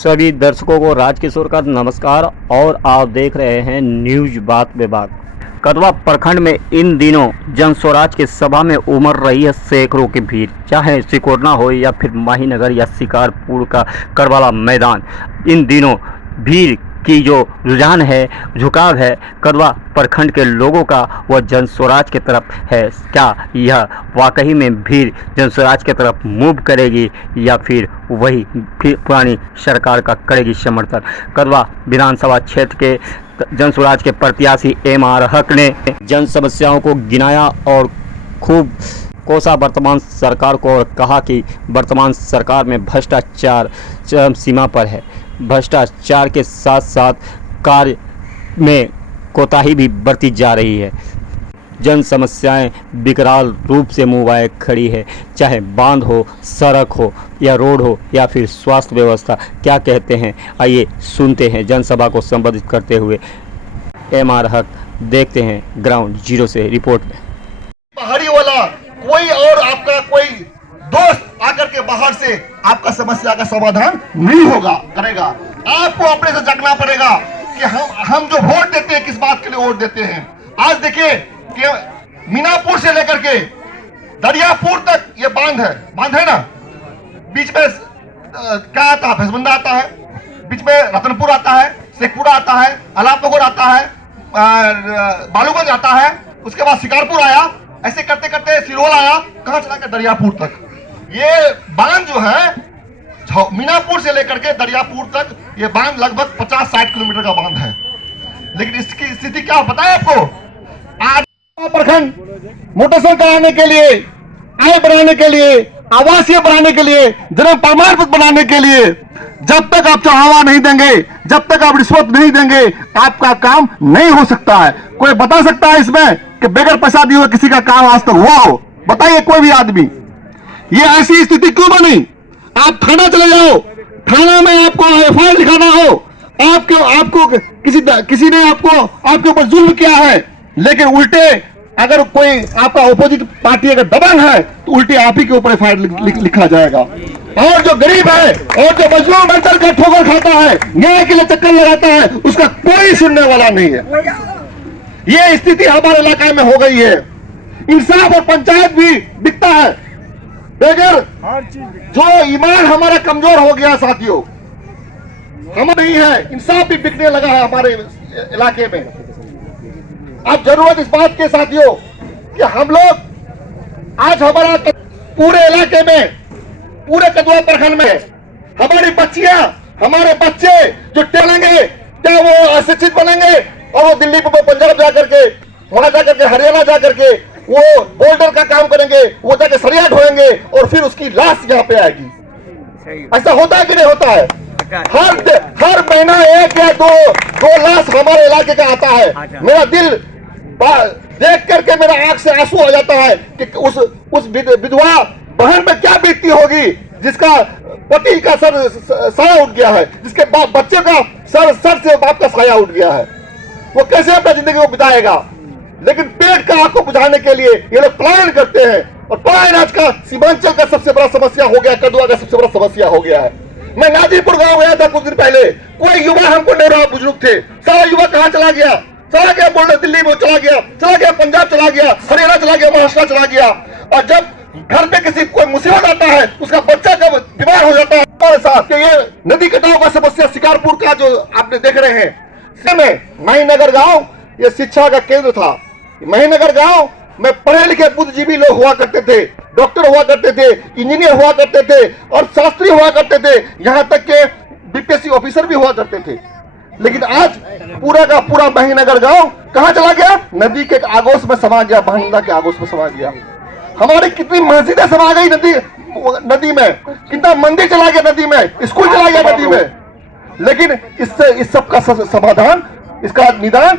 सभी दर्शकों को राजकिशोर का नमस्कार और आप देख रहे हैं न्यूज बात पे बात। कदवा प्रखंड में इन दिनों जन स्वराज की सभा में उमड़ रही है सैकड़ों की भीड़, चाहे सिकोरना हो या फिर माहीनगर या शिकारपुर का करवाला मैदान। इन दिनों भीड़ की जो रुझान है, झुकाव है कदवा प्रखंड के लोगों का, वह जन स्वराज की तरफ है। क्या यह वाकई में भीड़ जन स्वराज की तरफ मूव करेगी या फिर वही पुरानी सरकार का करेगी समर्थन? कदवा विधानसभा क्षेत्र के जन स्वराज के प्रत्याशी एम.आर. हक ने जन समस्याओं को गिनाया और खूब कोसा वर्तमान सरकार को और कहा कि वर्तमान सरकार में भ्रष्टाचार चरम सीमा पर है। भ्रष्टाचार के साथ साथ कार्य में कोताही भी बरती जा रही है। जन समस्याएं विकराल रूप से मुंह खड़ी है, चाहे बांध हो, सड़क हो या रोड हो या फिर स्वास्थ्य व्यवस्था। क्या कहते हैं, आइए सुनते हैं जनसभा को संबोधित करते हुए एम.आर. हक। देखते हैं ग्राउंड जीरो से रिपोर्ट में। पहाड़ी वाला कोई और आपका कोई दोस्त आकर के बाहर से आपका समस्या का समाधान नहीं होगा करेगा। आपको अपने से जगना पड़ेगा कि हम जो वोट देते हैं किस बात के लिए वोट देते हैं। आज देखिए कि मीनापुर से लेकर के दरियापुर तक ये बांध है ना, बीच में क्या आता है, भैंसबंदा आता है, बीच में रतनपुर आता है, शेखपुरा आता है, अलापनगर आता है, बालूगंज आता है, उसके बाद शिकारपुर आया, ऐसे करते करते सिरोल आया, कहां चला गया, दरियापुर तक। ये बांध जो है मीनापुर से लेकर के दरियापुर तक, ये बांध लगभग 50-60 किलोमीटर का बांध है। लेकिन इसकी स्थिति क्या पता है आपको? आज प्रखंड मोटरसाइकिल कराने के लिए, आय बनाने के लिए, आवासीय बनाने के लिए, जन्म प्रमाण पत्र बनाने के लिए, जब तक आप चढ़ावा नहीं देंगे, जब तक आप रिश्वत नहीं देंगे, आपका काम नहीं हो सकता है। कोई बता सकता है इसमें कि बगैर पैसा दिए हुए किसी का काम आज तक हुआ हो? बताइए कोई भी आदमी। ये ऐसी स्थिति क्यों बनी? आप थाना चले जाओ, थाना में आपको एफआईआर लिखाना हो, आपको किसी ने आपके ऊपर जुल्म किया है, लेकिन उल्टे अगर कोई आपका अपोजिट पार्टी अगर दबंग है तो उल्टे आप ही के ऊपर एफआईआर लिखा जाएगा। और जो गरीब है और जो मजलूम बनकर के ठोकर खाता है, न्याय के लिए चक्कर लगाता है, उसका कोई सुनने वाला नहीं है। ये स्थिति हमारे इलाके में हो गई है। इंसाफ और पंचायत भी दिखता है, बगैर जो ईमान हमारा कमजोर हो गया साथियों, हम नहीं है, इंसाफ भी बिकने लगा है हमारे इलाके में। अब जरूरत इस बात के साथियों कि हम लोग आज हमारा पूरे इलाके में, पूरे कदवा प्रखंड में हमारी बच्चियां, हमारे बच्चे जो टहलेंगे, क्या वो अशिक्षित बनेंगे और वो दिल्ली पंजाब जाकर के, वहां जाकर के, हरियाणा जाकर के वो बोल्डर का काम करेंगे, वो जाके सरिया ढोएंगे और फिर उसकी लाश यहाँ पे आएगी। ऐसा होता है कि नहीं होता है? हर महीना एक या दो लाश हमारे इलाके का आता है। मेरा दिल देख करके मेरा आंख से आंसू आ जाता है कि उस विधवा बहन में क्या बीतती होगी जिसका पति का सर साया उठ गया है, जिसके बच्चे का सर से बाप का साया उठ गया है। वो कैसे अपना जिंदगी को बिताएगा? लेकिन पेट का आग को बुझाने के लिए ये लोग पलायन करते हैं, और पलायन आज का सीमांचल का सबसे बड़ा समस्या हो गया, कदवा का सबसे बड़ा समस्या हो गया है। मैं नाजीपुर गांव गया था कुछ दिन पहले, कोई युवा हमको नहीं रहा, बुजुर्ग थे, सारा युवा कहां चला गया बोल रहे, दिल्ली में चला गया, पंजाब चला गया, हरियाणा चला गया, महाराष्ट्र चला गया। और जब घर में किसी कोई मुसीबत आता है, उसका बच्चा जब बीमार हो जाता है हमारे साथ। ये नदी कटाव का समस्या शिकारपुर का जो आपने देख रहे हैं, माहीनगर गांव ये शिक्षा का केंद्र था। माहीनगर गांव में पढ़े लिखे बुद्धिजीवी लोग हुआ करते थे, डॉक्टर हुआ करते थे, इंजीनियर हुआ करते थे और शास्त्री हुआ करते थे, यहाँ तक के बीपीएससी ऑफिसर भी हुआ करते थे। लेकिन आज पूरा का पूरा माहीनगर गांव कहां चला गया? नदी के आगोश में समा गया, भांडा के आगोश में समा गया। हमारी कितनी मस्जिदें समा गई नदी में, कितना मंदिर चला गया नदी में, स्कूल चला गया नदी में। लेकिन इस सब का समाधान, इसका निदान